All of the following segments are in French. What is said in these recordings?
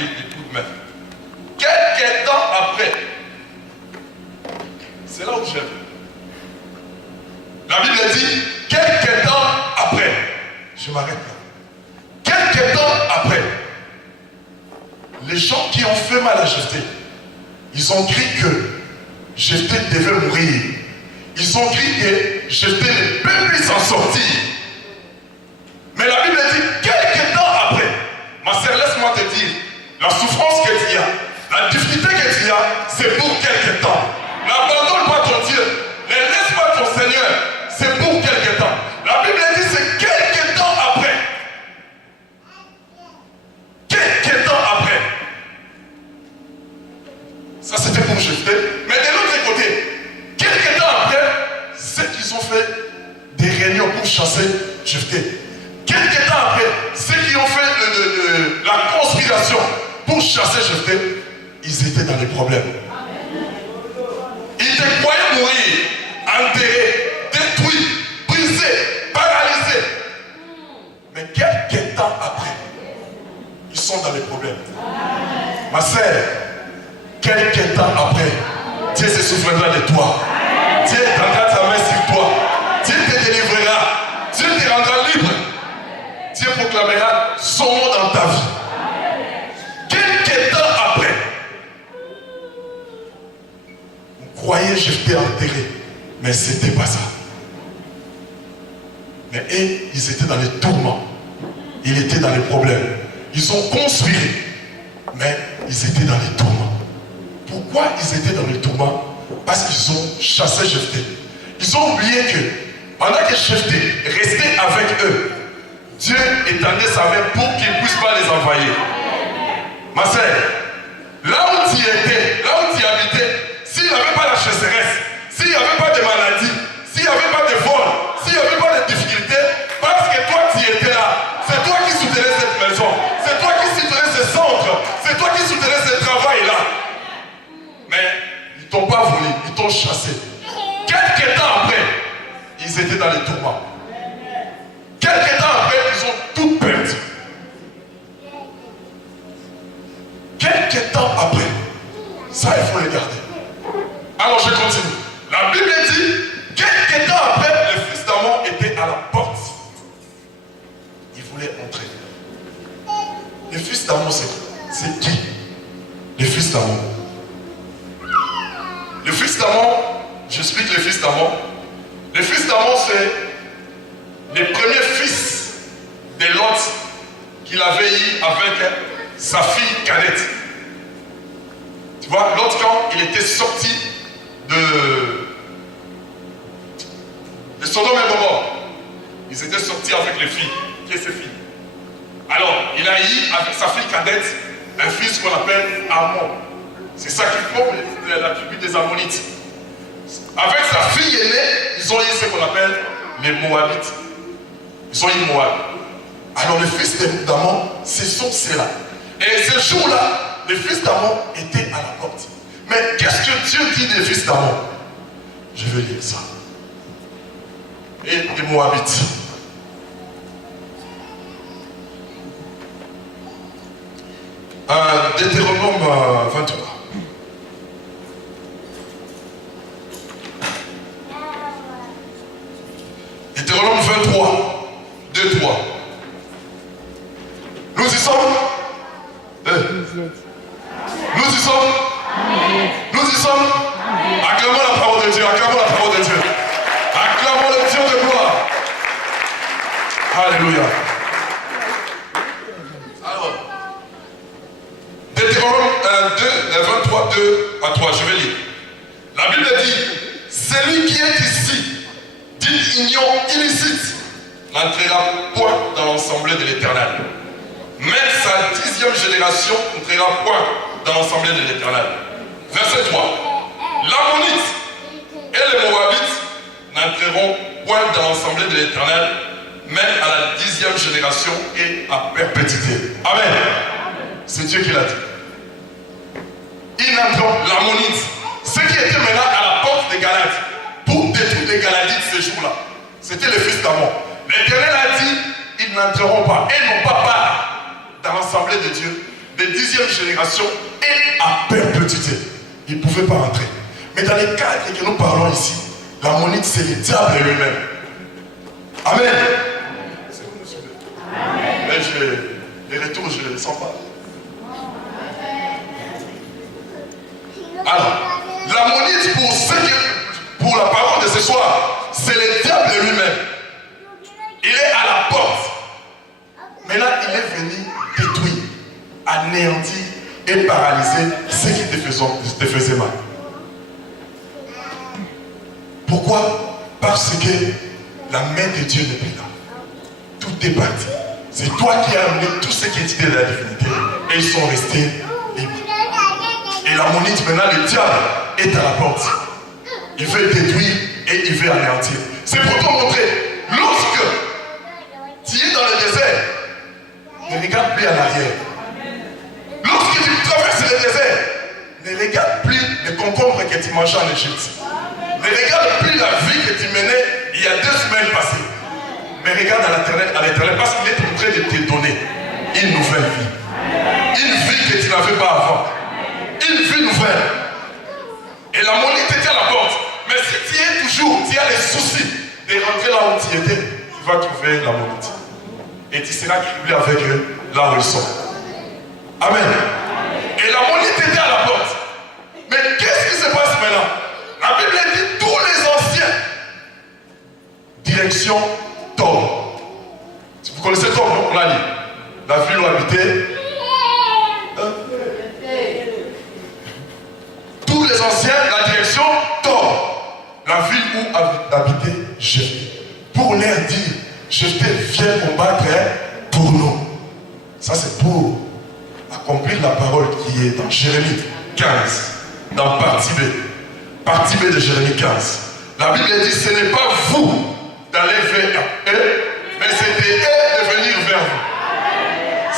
oui, écoute même. Quelques temps après, c'est là où j'aime. La Bible dit, quelques temps après, je m'arrête là. Quelques temps après, les gens qui ont fait mal à Jephthé, ils ont cru que Jephthé devait mourir. Ils ont cru que Jephthé ne peut plus s'en sortir. Mais la Bible dit, quelques temps après, ma sœur, laisse-moi te dire, la souffrance que tu as, la difficulté que tu as, c'est pour quelque temps. N'abandonne pas ton Dieu, ne laisse pas ton Seigneur, c'est pour quelque temps. La Bible dit, c'est quelques temps après. Quelques temps après. Ça, c'était pour Jephthé. Mais de l'autre côté, quelques temps après, ceux qui ont fait des réunions pour chasser Jephthé. Quelques temps après, ceux qui ont fait la conspiration pour chasser Jephthé, ils étaient dans les problèmes. Ils te croyaient mourir, enterrés, détruits, brisés, paralysés. Mais quelques temps après, ils sont dans les problèmes. Ma sœur, quelques temps après, Dieu se souviendra de toi. Dieu tendra sa main sur toi. Dieu te délivrera. Dieu te rendra libre. Dieu proclamera son nom dans ta vie. Quelques temps après, vous croyez que j'étais enterré, mais ce n'était pas ça. Mais ils étaient dans les tourments. Ils étaient dans les problèmes. Ils ont construit, mais ils étaient dans les tourments. Pourquoi ils étaient dans les tourments? Parce qu'ils ont chassé Jephthé. Ils ont oublié que pendant que Jephthé restait avec eux, Dieu étendait sa main pour qu'ils ne puissent pas les envahir. Ma sœur, là où tu étais, là où tu habitais, s'il n'y avait pas la chasseresse, s'il n'y avait pas de maladie, s'il n'y avait pas de vol, s'il n'y avait pas de difficultés, parce que toi tu étais là, c'est toi qui soutenais cette maison, c'est toi qui soutenais ce centre, c'est toi qui soutenais ce travail-là. Mais ils ne t'ont pas voulu, ils t'ont chassé. Quelques temps après, ils étaient dans les tourments. Quelques temps après, ils ont tout perdu. Quelques temps après, ça il faut le garder. Alors je continue. La Bible dit, quelques temps après, le fils d'Amon était à la porte. Il voulait entrer. Le fils d'Amon, c'est qui? Le fils d'Amon. Le fils d'Amon, j'explique le fils d'Amon. Le fils d'Amon, c'est le premier fils de Lot qu'il avait eu avec sa fille cadette. Tu vois, Lot, quand il était sorti de Sodome et Gomorrhe, ils étaient sortis avec les filles. Qui est ses filles? Alors, il a eu avec sa fille cadette un fils qu'on appelle Amon. C'est ça qui forme la tribu des Ammonites. Avec sa fille aînée, ils ont eu ce qu'on appelle les Moabites. Ils ont eu Moab. Alors, le fils d'Amon, ce sont ceux-là. Et ce jour-là, le fils d'Amon était à la porte. Mais qu'est-ce que Dieu dit des fils d'Amon? Je vais lire ça. Et les Moabites. Deutéronome 23. Deutéronome 23, 2, 3. Nous y sommes. Nous y sommes. Nous y sommes. Acclamons la parole de Dieu. Acclamons la parole de Dieu. Acclamons le Dieu de gloire. Alléluia. Alors, Deutéronome 23, 2 à 3, je vais lire. La Bible dit, celui qui est ici, dit union illicite, n'entrera point dans l'assemblée de l'Éternel. Même sa 10e génération n'entrera point dans l'assemblée de l'Éternel. Verset 3. L'Ammonite et les Moabites n'entreront point dans l'assemblée de l'Éternel, même à la 10e génération et à perpétuité. Amen. C'est Dieu qui l'a dit. Ils n'entreront, l'Ammonite, ceux qui étaient maintenant à la porte des Galades, pour détruire les Galadites ce jour-là, c'était le fils d'Amon. L'Éternel a dit, ils n'entreront pas, et n'ont pas part dans l'assemblée de Dieu, de 10e 6e génération et à perpétuité. Il ne pouvait pas entrer. Mais dans les cadres que nous parlons ici, l'ammonite, c'est le diable lui-même. Amen. C'est vous, monsieur. Amen. Mais les retours, je ne les sens pas. Alors, l'ammonite, pour la parole de ce soir, c'est le diable lui-même. Il est à la porte. Maintenant, il est venu détruire, anéantir et paralyser ceux qui te faisaient mal. Pourquoi? Parce que la main de Dieu n'est plus là. Tout est parti. C'est toi qui as amené tout ce qui est de la divinité. Et ils sont restés libres. Et l'ammonite, maintenant, le diable est à la porte. Il veut détruire et il veut anéantir. C'est pour te montrer, lorsque tu es dans le désert, ne regarde plus en arrière. Lorsque tu traverses le désert, ne regarde plus les concombres que tu mangeais en Égypte. Ne regarde plus la vie que tu menais il y a 2 semaines passées. Mais regarde à l'éternel parce qu'il est en train de te donner une nouvelle vie. Une vie que tu n'avais pas avant. Une vie nouvelle. Et l'ammonite était à la porte. Mais si tu es toujours, tu as les soucis de rentrer là où tu étais, tu vas trouver l'ammonite. Et tu seras criblé avec eux là où ils sont. Amen. Et l'ammonite était à la porte. Mais qu'est-ce qui se passe maintenant? La Bible dit tous les anciens. Direction Tob. Vous connaissez Tob, non? On l'a dit. La ville où habitait. Tous les anciens, la direction Tob. La ville où habitait Jephthé. Pour leur dire, Jephthé vient combattre pour nous. Ça c'est pour accomplir la parole qui est dans Jérémie 15. Dans partie B. Partie B de Jérémie 15. La Bible dit, ce n'est pas vous d'aller vers eux, mais c'est eux de venir vers vous.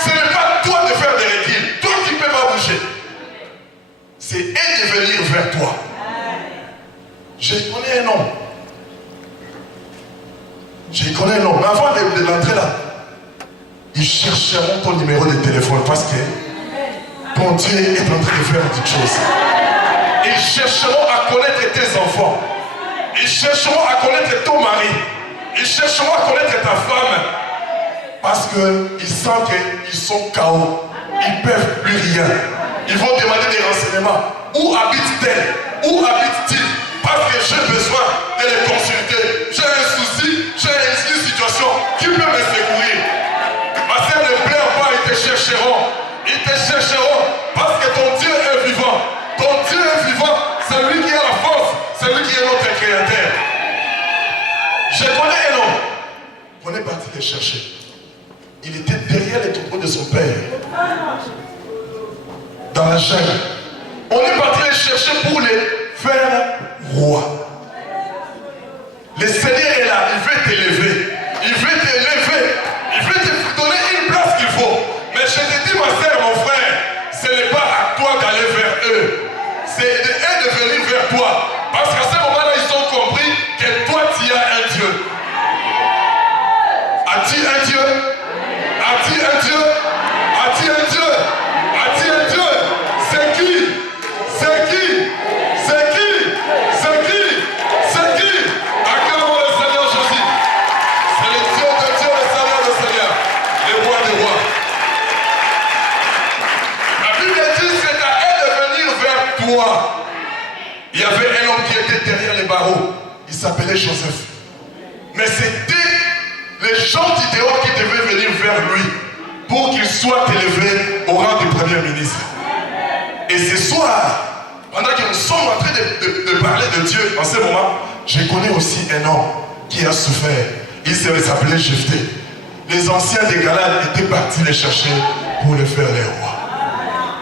Ce n'est pas toi de faire des reculs. Toi tu ne peux pas bouger. C'est eux de venir vers toi. Je connais un homme. Je connais un homme. Mais avant de l'entrer là, ils chercheront ton numéro de téléphone parce que ton Dieu est en train de faire quelque chose. Ils chercheront à connaître tes enfants. Ils chercheront à connaître ton mari. Ils chercheront à connaître ta femme. Parce qu'ils sentent qu'ils sont KO. Ils ne peuvent plus rien. Ils vont demander des renseignements. Où habite-t-elle? Où habite-t-il? Parce que j'ai besoin de les consulter. J'ai un souci, j'ai une situation. Qui peut me secourir? Ma sœur, ne pleure pas, ils te chercheront. Ils te chercheront parce que ton Dieu est vivant. Ton Dieu est vivant, c'est lui qui a la force, c'est lui qui est notre créateur. Je connais un homme. On est parti le chercher. Il était derrière les troupeaux de son père. Dans la jungle. On est parti les chercher pour les faire rois. Le Seigneur est là, il veut t'élever. Il veut t'élever. Il veut te donner une place qu'il faut. Mais je te dis, ma soeur, mon frère, ce n'est pas à toi d'aller vers eux. C'est eux de venir vers toi. Parce qu'à ce moment-là, ils ont compris que toi, tu as un Dieu. As-tu un Dieu? As-tu un Dieu? As-tu un Dieu? As-tu un Dieu? C'est qui? C'est qui? C'est qui? C'est qui? C'est qui? Acclamons le Seigneur Jésus. C'est le Dieu de Dieu, le Seigneur de Seigneur. Le roi des rois. La Bible dit c'est à eux de venir vers toi. Il y avait un homme qui était derrière les barreaux. Il s'appelait Joseph. Mais c'était les gens du dehors qui devaient venir vers lui pour qu'il soit élevé au rang du premier ministre. Et ce soir, pendant que nous sommes en train de parler de Dieu en ce moment, je connais aussi un homme qui a souffert. Il s'appelait Jephthé. Les anciens des Galades étaient partis les chercher pour les faire les rois.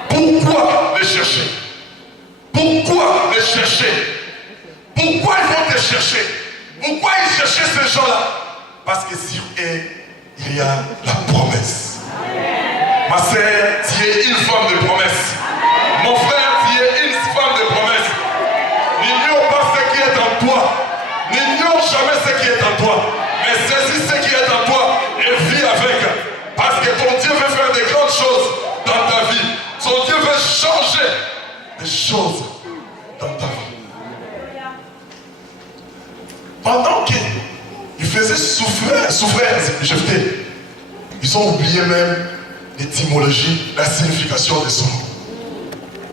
Pourquoi les chercher? Pourquoi les chercher? Pourquoi ils vont te chercher? Pourquoi ils cherchaient ces gens-là? Parce que sur eux, il y a la promesse. Ma sœur, tu es une femme de promesse. Mon frère, tu es une femme de promesse. N'ignore pas ce qui est en toi. N'ignore jamais ce qui est en toi. Mais saisis ce qui est en toi et vis avec. Parce que ton Dieu veut faire de grandes choses dans ta vie. Ton choses dans ta vie. Pendant qu'ils faisaient souffrir Jephthé, ils ont oublié même l'étymologie, la signification de son nom.